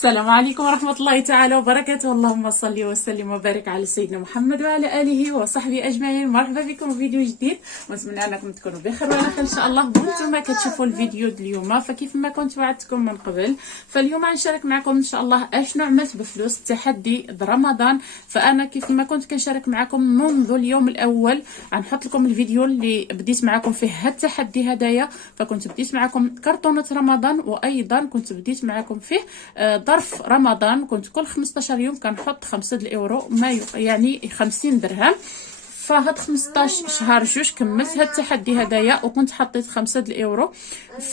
السلام عليكم ورحمة الله تعالى وبركاته. اللهم صل وسلم وبارك على سيدنا محمد وعلى آله وصحبه أجمعين. مرحبا بكم في فيديو جديد، ونتمنى أنكم تكونوا بخير وعلى خير إن شاء الله. وانتم كتشوفوا الفيديو اليوم فكيف ما كنت وعدتكم من قبل، فاليوم غنشارك معكم إن شاء الله اشنو عملت بفلوس التحدي رمضان. فأنا كيف ما كنت كنشارك معكم منذ اليوم الأول، غنحط لكم الفيديو اللي بديت معكم فيه هاد التحدي هدايا. فكنت بديت معكم كرتونة رمضان، وأيضا كنت بديت معكم فيه ظرف رمضان. كنت كل 15 يوم كنحط 5 الاورو، ما يعني 50 درهم. فهاد 15 شهر جوج كملت هاد التحدي هدايا، وكنت حطيت 5 الاورو،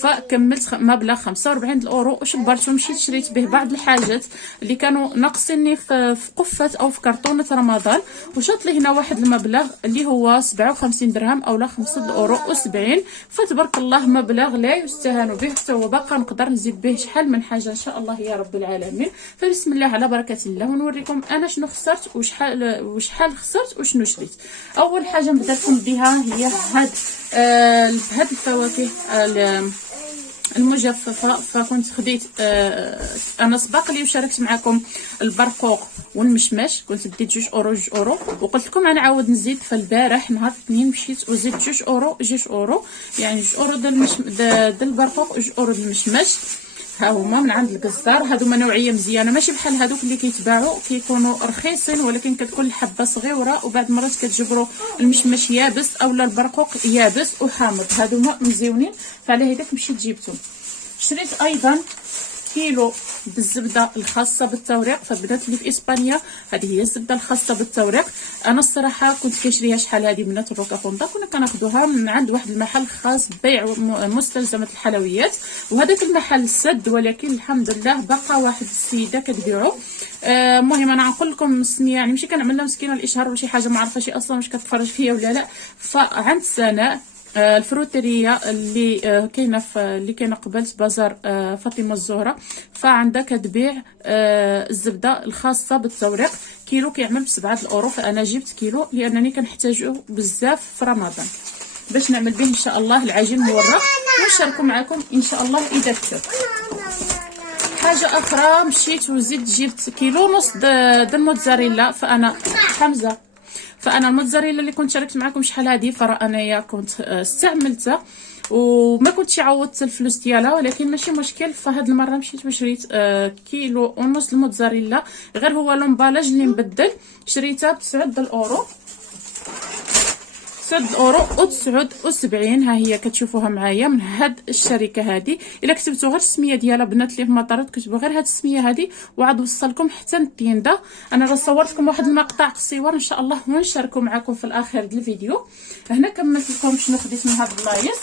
فكملت مبلغ 45 الاورو وشبرت ومشيت شريت به بعض الحاجات اللي كانوا ناقصيني في قفه او في كرتونه رمضان. وشط لي هنا واحد المبلغ اللي هو 57 درهم اولا 5 الاورو و70. فتبارك الله مبلغ لا يستهان به، حتى هو باقا نقدر نزيد به شحال من حاجه ان شاء الله يا رب العالمين. فبسم الله على بركه الله، ونوريكم انا شنو خسرت وشحال خسرت وشنو شريت. اول حاجه نبدا لكم بها هي هاد الفواكه المجففه. فكنت خديت انا سبق لي وشاركت معكم البرقوق والمشماش، كنت ديت 2 اورو 2 اورو، وقلت لكم غنعاود نزيد. فالبارح نهار الاثنين مشيت وزدت 2 اورو 2 اورو، يعني 2 اورو ديال البرقوق و 2 اورو ديال المشماش. ها هما من عند الجزار، هادوما نوعيه مزيانه، ماشي بحال هادوك اللي كيتباعوا كيكونوا رخيصين، ولكن كتكون الحبه صغيره وبعض المرات كتجبروا المشماش يابس اولا البرقوق يابس وحامض. هادوما مزيونين، فعلى هذاك مشيت جبتهم. شريت ايضا كيلو بالزبده الخاصه بالتوريق. فبنات اللي في اسبانيا هذه هي الزبده الخاصه بالتوريق. انا الصراحه كنت كنشريها شحال هذه من الروكافوندا، كنا كناخذوها من عند واحد المحل خاص ببيع مستلزمات الحلويات، وهذاك المحل سد، ولكن الحمد لله بقى واحد السيده كتبيعو. المهم انا غنقول لكم السميه، يعني ماشي كنعمل لها مسكينه الاشهار ولا شي حاجه، ما عرفاش اصلا واش كتفرج فيا ولا لا. فعند سناء الفروتيريا اللي كاينه قبل بازار فاطمه الزهراء، فعندها كتبيع الزبده الخاصه بالتوريق. كيلو كيعمل ب7 الاورو، فانا جبت كيلو لانني كنحتاجو بزاف في رمضان باش نعمل به ان شاء الله العجين مورق، ونشاركو معكم ان شاء الله اذا كتب. حاجه اخرى مشيت وزدت جبت كيلو ونص د الموتزاريلا. فانا الموتزاريلا اللي كنت شاركت معكم شحال هذه، انايا كنت استعملتها وما كنتش عوضت الفلوس ديالها، ولكن ماشي مشكل. فهاد المره مشيت وشريت كيلو ونص الموتزاريلا، غير هو لومبالاج اللي مبدل. شريتها ب 9 الاورو، 9 اورو و79. ها هي كتشوفوها معايا من هاد الشركه هذه. الا كتبتوا غير السميه ديالها بنات اللي في المطارات، كتبوا غير هاد السميه هذه وعاد وصلكم حتى التيندا. انا راه صورت لكم واحد المقطع قصير ان شاء الله ونشاركو معكم في الاخير ديال الفيديو. هنا كملت لكم شنو خديت من هاد البلايص.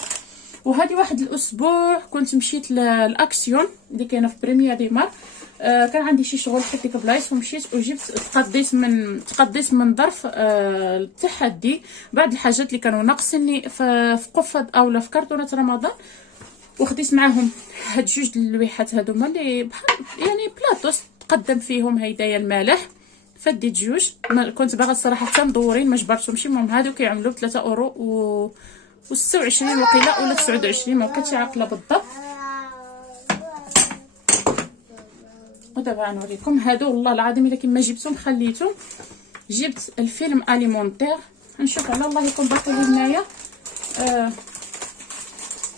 وهذه واحد الاسبوع كنت مشيت للاكسيون اللي كاينه في بريميا دي مار. كان عندي شي شغل في ديك البلايص، ومشيت وجبت تقديت من ظرف التحدي بعض الحاجات اللي كانوا ناقصيني في قفه اولا في كرتونه رمضان. وخديت معاهم هاد 2 اللويحات هادوما اللي بحال يعني بلاطوس تقدم فيهم هيدايا المالح. فديت 2، كنت باغا الصراحه حتى مدورين ما جبرتهمش. المهم هادو كيعملوا ب 3 اورو و 26 وقيله ولا 29، ما بقيتش عاقله بالضبط. ودابا غنوريكم هادو والله العظيم الا كما جبتهم خليتهم. جبت الفيلم اليمونتير، نشوف على الله يكون باقي لي هنايا.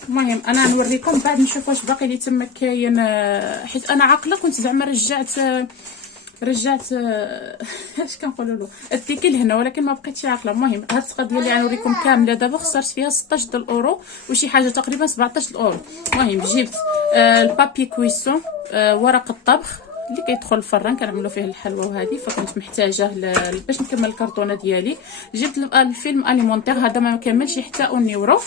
المهم انا نوريكم بعد نشوف واش باقي لي تما كاين، حيت انا عاقله كنت زعما رجعت اش كنقولوا له التيكي لهنا، ولكن ما بقيتش عاقله. المهم هاد القضيه اللي غنوريكم كامله دابا خسرت فيها 16 الاورو وشي حاجه تقريبا 17 الاورو. المهم جبت البابي كويسون، ورق الطبخ اللي كيدخل الفران كنعملوا فيه الحلوى وهذه، فكنت محتاجه باش نكمل الكرتونه ديالي. جبت الفيلم اليمونتير، هذا ما كاملش حتى 1 يورو.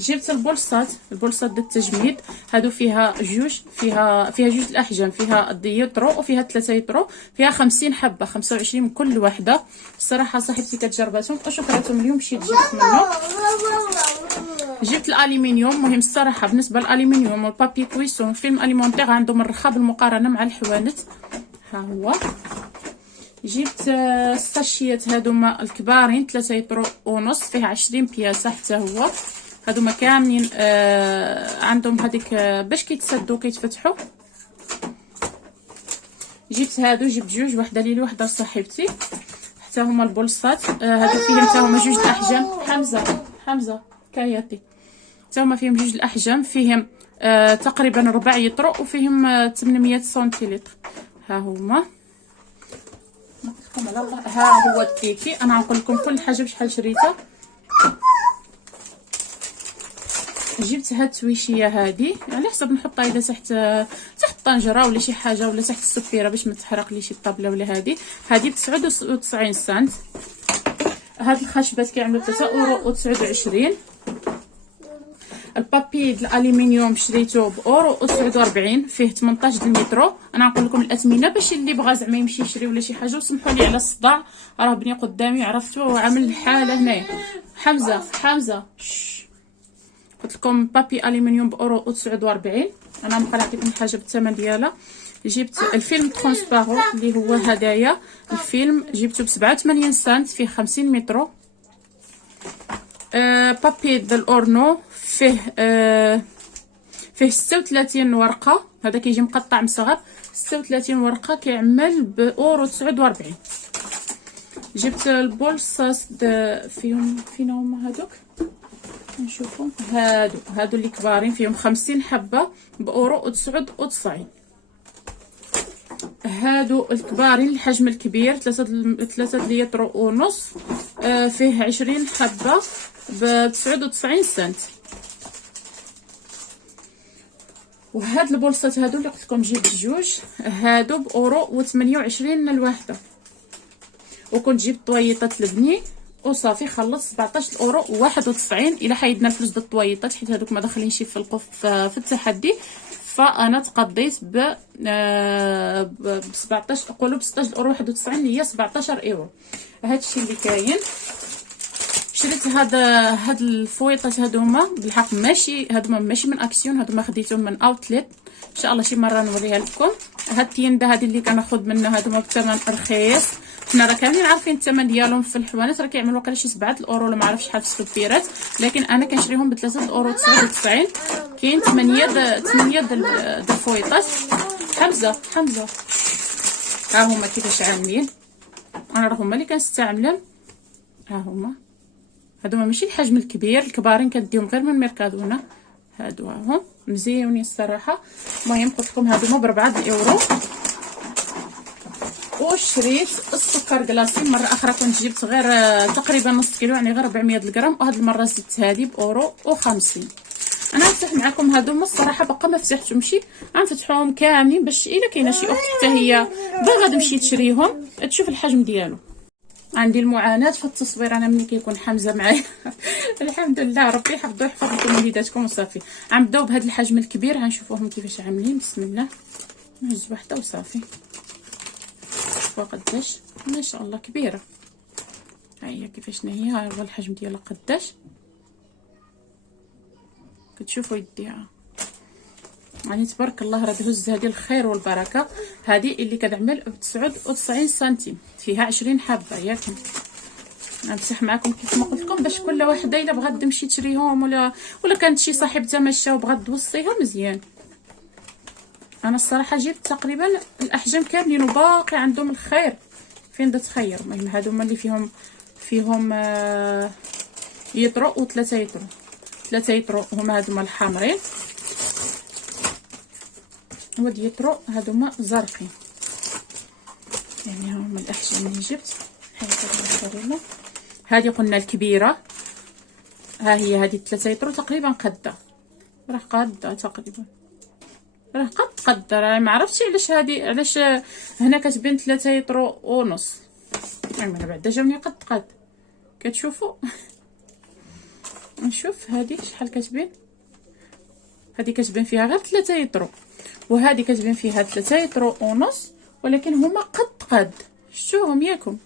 جبت البولصات ديال التجميد، هادو فيها 2 الاحجام، فيها يطرو وفيها 3 يطرو، فيها 50 حبه 25 من كل وحده. الصراحه صاحبتي كتجرباتهم وشكرتهم اليوم مشيت جبت منه. جبت الالومنيوم. مهم الصراحه بالنسبه للالومنيوم والبابي كويسون فيلم اليمونتير عندهم الرخاء بالمقارنه مع الحوانت. ها هو جبت الساشيات هادوما الكبارين 3 يطرو ونص، فيها 20 بياسه حتى هو. هادوما كاملين عندهم هذيك باش كيتسدوا كيتفتحوا. جبت هادو، جبت جوج، وحده ليلي وحده لصاحبتي. حتى هما البولصات هادو فيهم حتى هما جوج الاحجام. حمزه كاياتي، حتى هما فيهم جوج الاحجام، فيهم تقريبا 4 يطرو، وفيهم 800 سنتيلتر. ها هما. ها هو الكيكي. انا غنقول لكم كل حاجه بشحال شريتها. جبت هاد التويشيه هادي على حسب نحطها اذا تحت الطنجره ولا شي حاجه، ولا تحت السفيره باش ما تحرق لي شي طابله ولا هادي ب 99 سنت. هاد الخشبات كيعملوا 3 € و29. البابي د الالومنيوم شريته بأورو و49، فيه 18 المترو. انا نقول لكم الاثمنه باش اللي بغى زعما يمشي يشري ولا شي حاجه. وسمحوا لي على الصداع، راه بني قدامي عرفتو عامل الحاله هنايا. حمزه قلت لكم بابي الومنيوم بأورو و49. انا بقى نعطيكم الحاجه بالثمن ديالها. جبت الفيلم ترونسبارون اللي هو هدايا. الفيلم جبته ب87 سنت، فيه 50 مترو. بابي د الاورنو فيه 36 ورقه. هذا كيجي مقطع مصغر، 36 ورقه، كيعمل بأورو 49. جبت البولصاص فين هما هادوك نشوفوا. هادو اللي كبارين، فيهم 50 حبه بأورو و99. هادو الكبارين الحجم الكبير 3 لتر ونص، فيه 20 حبه ب 99 سنت. وهاد البولصات هادو اللي قلت لكم جبت جوج، هادو بأورو و28 الواحده. وكنت جبت طويطات البني وصافي خلصت 17,91 الا حيدنا الفلوس ديال الطويطات، حيت هادوك ما داخلينش في في التحدي. فانا تقضيت ب 17، نقولوا ب 16,91 اللي هي 17 €. هادشي اللي كاين. شريت هاد الفويطات هادوما بالحق ماشي من اكسيون، هادوما خديتهم من اوتليت. ان شاء الله شي مره نوريها لكم. هاد التيندا هادي اللي كناخذ منها هادوما بثمن رخيص. حنا راه كاملين عارفين الثمن ديالهم في الحوانت، راه كيعملوا واقيلا شي 7 €، ولا ما عرفتش شحال في السوبيرات، لكن انا كنشريهم ب 3,99 €. كاين 8 د الفويطات. حمزه ها هما كيفاش عاملين. انا راه هما اللي كنستعملهم. ها هما هادوما ماشي الحجم الكبير، الكبارين كديهم غير من ميركادونا. هادو هم مزيونين الصراحه. المهم قلت لكم هادوما ب 4 €. وشريت السكر كلاصي. مره اخرى كنت جبت غير تقريبا نص كيلو، يعني غير 400 غرام، وهاد المره زدت هادي بأورو و50. انا نفتح معكم هادوما الصراحه باقا ما فتحتهمش، غنفتحوهم كاملين باش الا كاينه شي اخت حتى هي باغا تمشي تشريهم تشوف الحجم ديالو. عندي المعاناه في التصوير انا ملي كيكون حمزه معايا. الحمد لله، ربي يحفظو ويحفظ لكم وليداتكم وصافي. غنبداو بهذا الحجم الكبير، غنشوفوهم كيفاش عاملين. بسم الله، نهز وحده وصافي. شوفوا قداش ما شاء الله كبيره. ها هي كيفاش هي، ها هو الحجم ديالها قداش كتشوفوا يديها. يعني تبارك الله راه تهز هذه الخير والبركه. هذه اللي كتعمل ب 99 سنتيم، فيها 20 حبه. ياك نمسح معكم كيف ما قلت لكم، باش كل وحده الا بغات تمشي تشريهم ولا كانت شي صاحبتها ماشيه وبغات توصيها مزيان. انا الصراحه جبت تقريبا الاحجام كاملين وباقي عندهم الخير فين تخير. المهم هادو هما اللي فيهم يطرو و3 يطرو. 3 يطرو هما هادوما الحمرين، ود يطرو هادوما زرقين. يعني هما الاحجام اللي جبت. هذه قلنا الكبيره، ها هي هذه 3 يطرو تقريبا قاده، راه قاده تقريبا، راه قاده راه ما عرفتش علاش هنا كتبين 3 يطرو ونص. المهم انا بعدا جاوني قد كتشوفوا. نشوف هذه شحال كتبين. هذه كتبين فيها غير 3 يطرو، وهذه كتبين فيها 3 يطرو ونص، ولكن هما قد شفتوهم ياكم.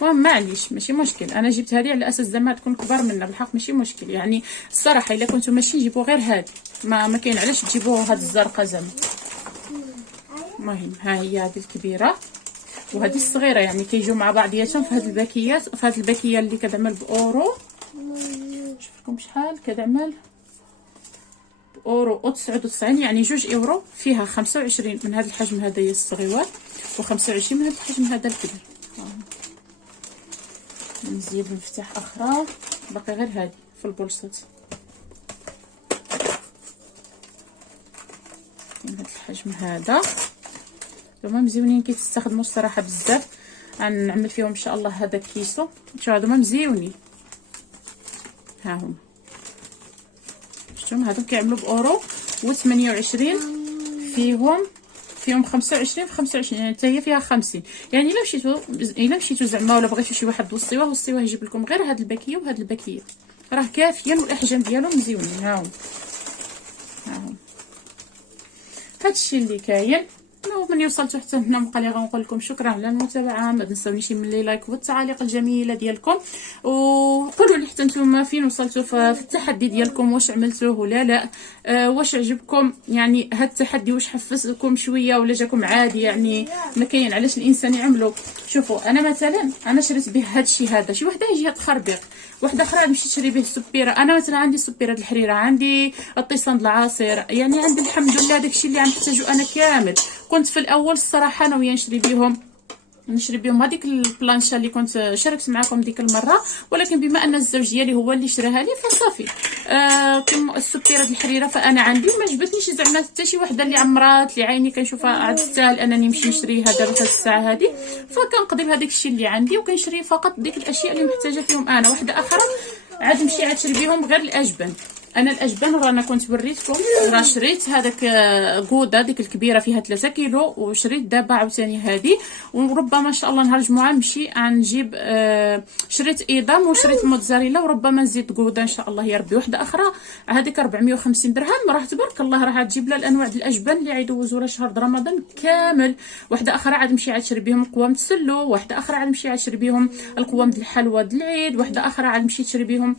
المهم معليش ماشي مشكل. انا جبت هذه على اساس زعما تكون كبار منا بالحق، ماشي مشكل. يعني الصراحه الا كنتو ماشيين جيبوا غير هذه، ما كاين علاش تجيبوا هاد الزرقاء زعما. المهم ها هي هذه الكبيره وهذه الصغيره، يعني كيجيو مع بعضياتهم في هاد الباكيات. في هاد الباكيه اللي كتعمل بأورو، نشوف لكم شحال كتعمل بأورو و99، يعني 2 €. فيها 25 من هذا الحجم هذايا الصغيوات، و25 من هذا الحجم هذا الكبير. نزيد مفتاح اخرى، باقي غير هذه في البولصات من هذا الحجم هذا. هما مزيونين كيتستخدموا الصراحه بزاف، غنعمل فيهم ان شاء الله هذا كيسو. شوفوا هذوما مزيونين، ها هما شفتوا هذو كيعملوا باورو و28 فيهم 25 في 25 يعني حتى هي فيها 50. يعني الا مشيتو زعما ولا بغيتو شي واحد والصيوه يجيب لكم غير هاد الباكيه وهاد الباكيه راه كافيين، والاحجام ديالهم مزيونين. ها هما هادشي اللي كاين. ومن وصلتوا حتى هنا بقى لي غنقول لكم شكرا على المتابعه. ما تنساونيش من لي لايك والتعاليق الجميله ديالكم، وقولوا لي حتى نتوما فين وصلتوا في التحدي ديالكم، واش عملتوه ولا لا، واش عجبكم يعني هاد التحدي، واش حفزكم شويه ولا جاكم عادي. يعني ما كاين علاش الانسان يعملو. شوفوا انا مثلا شريت به هادشي هذا، شي وحده يجي تخربيق، وحده اخرى مشيت تشري به سبيره. انا مثلا عندي سبيره الحريره، عندي الطيسان العصير، يعني عندي الحمد لله داكشي اللي غنحتاجو انا كامل. كنت في الاول الصراحه ناويه نشري بهم هذيك البلانشه اللي كنت شاركت معكم ديك المره، ولكن بما ان الزوج ديالي هو اللي شراها لي فصافي. كم السبيره الحريره فانا عندي، ما عجبتنيش زعما حتى شي وحده اللي عمرات لي عيني كنشوفها عاد تستاهل انني نمشي نشريها دابا في الساعه هذه، فكنقضي بهذاك الشيء اللي عندي وكنشري فقط ديك الاشياء اللي محتاجه فيهم انا. وحده اخرى عاد نمشي عاد نشري بهم غير الاجبان. انا الاجبان رانا كنت وريتكم، راه شريت هذاك غوده ديك الكبيره فيها 3 كيلو، وشريت دابا عاوتاني هذه، وربما ان شاء الله نهار الجمعه نمشي غنجيب شريت ايضام وشريت موتزاريلا، وربما نزيد غوده ان شاء الله يا ربي. وحده اخرى هذيك 450 درهم، راه تبارك الله راه تجيب لها الانواع ديال الاجبان اللي غيدوزوا لها شهر رمضان كامل. وحده اخرى عاد نمشي عاد نشري بهم قوام التسلو، وحده اخرى عاد نمشي عاد نشري بهم القوام ديال الحلوى ديال العيد، وحده اخرى عاد نمشي تشري بهم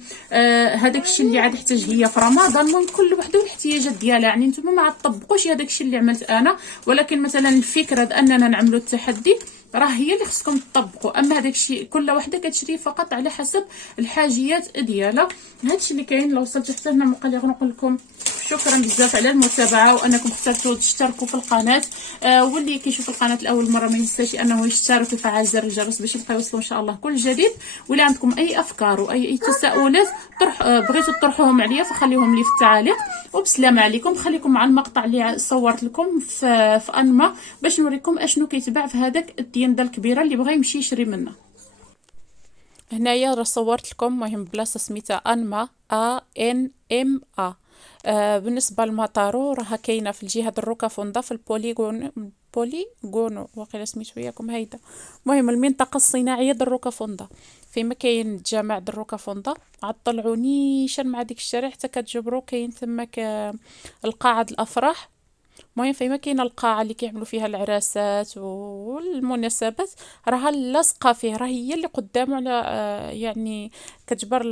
هذاك الشيء اللي عاد يحتاج هي في رمضان. المهم كل وحده والاحتياجات ديالها، يعني نتوما ما تطبقوش هذاك الشيء اللي عملت انا، ولكن مثلا الفكره اننا نعملوا التحدي راه هي اللي خصكم تطبقوا. اما هذاك الشيء كل وحده كتشري فقط على حسب الحاجيات ديالها. هادشي اللي كاين. لو وصلتوا حتى هنا بقى لي غنقول لكم شكرا بزاف على المتابعه، وانكم اخترتوا تشتركوا في القناه. واللي كيشوف القناه لاول مره ما ينساش انه يشترك ويفعل زر الجرس باش يبقى يوصلوا ان شاء الله كل جديد. ولا عندكم اي افكار واي تساؤلات بغيتوا تطرحوهم عليا فخليهم لي في التعاليق. وبسلامه عليكم. خليكم مع المقطع اللي صورت لكم في انما باش نوريكم اشنو كيتباع في هذاك الدينده الكبيره اللي بغى يمشي يشري منها. هنايا راه صورت لكم مهم بلاصه سميتها انما ANMA. بالنسبه للمطارو راها كاينه في الجهه الروكافوندا في البوليغونو واقيلا سميتو ياكم هيدا. المهم المنطقه الصناعيه د الروكافوندا، فيما كاين الجامع د الروكافوندا عاد طلعوا نيشان مع ديك الشارع حتى كتجبروا كاين تماك القاعه د الافراح. المهم فيما كاينه القاعه اللي كيعملوا فيها العراسات والمناسبات راها لاصقه فيه، راه هي اللي قدامه على يعني كتجبر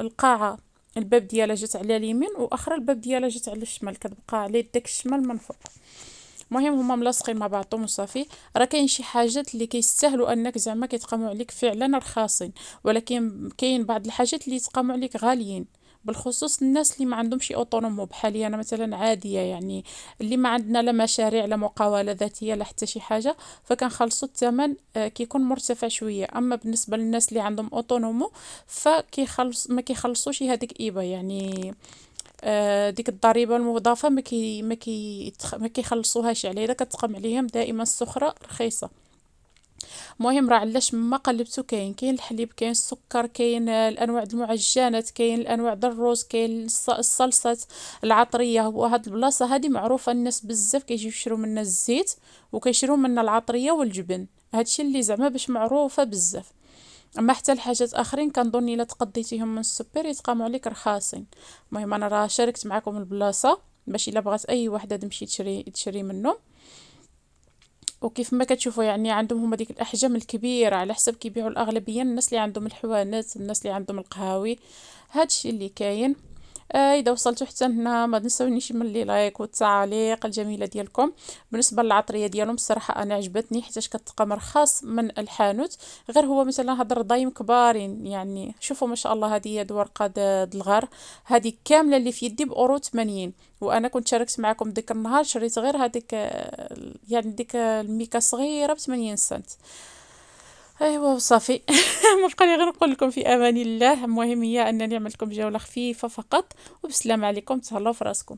القاعه الباب ديالها جات على اليمين واخرى الباب ديالها جات على الشمال، كتبقى على يدك الشمال من فوق. المهم هما ملاصقين مع بعضهم وصافي. راه كاين شي حاجات اللي كيستاهلوا انك زعما كيتقاموا عليك فعلا رخاصين، ولكن كاين بعض الحاجات اللي يتقاموا عليك غاليين، بالخصوص الناس اللي ما عندهمش اوتونومو بحالي انا مثلا عاديه، يعني اللي ما عندنا لا مشاريع لا مقاوله ذاتيه لا حتى شي حاجه، فكنخلصوا الثمن كيكون مرتفع شويه. اما بالنسبه للناس اللي عندهم اوتونومو ما كيخلصوش هذيك ايبا، يعني ديك الضريبه المضافه ما كيخلصوهاش عليها، اذا كتقام عليهم دائما السخره رخيصه. المهم راه علاش ما قلبتو كاين الحليب، كاين السكر، كاين الانواع المعجنات، كاين الانواع د الروز، كاين الصلصات العطريه. وهاد البلاصه هادي معروفه الناس بزاف كيجيو يشرو منا الزيت وكيشرو منا العطريه والجبن، هادشي اللي زعما باش معروفه بزاف. اما حتى الحاجات اخرين كنظن الا تقضيتيهم من السوبر يتقاموا عليك رخاصين. المهم انا راه شاركت معكم البلاصه باش الا بغات اي وحده تمشي تشري منهم. وكيف ما كتشوفوا يعني عندهم هما ديك الاحجام الكبيره، على حسب كيبيعوا الاغلبيه الناس اللي عندهم الحوانات، الناس اللي عندهم القهاوي. هادشي اللي كاين. اذا وصلتوا حتى هنا ما تنسونيش من لي لايك والتعاليق الجميله ديالكم. بالنسبه للعطريه ديالهم الصراحه انا عجبتني حيت كتلقى مرخص من الحانوت، غير هو مثلا هاد الرضايم كبارين، يعني شوفوا ما شاء الله. هذه يد ورقه د الغار هذه كامله اللي في يدي باورو 80، وانا كنت شاركت معكم ديك النهار شريت غير هذيك يعني ديك الميكا صغيره ب 80 سنت. ايوا وصافي. ما بقى لي غير نقول لكم في امان الله. المهم هي انني عملت لكم جوله خفيفه فقط، وبسلام عليكم، تهلاو في راسكم.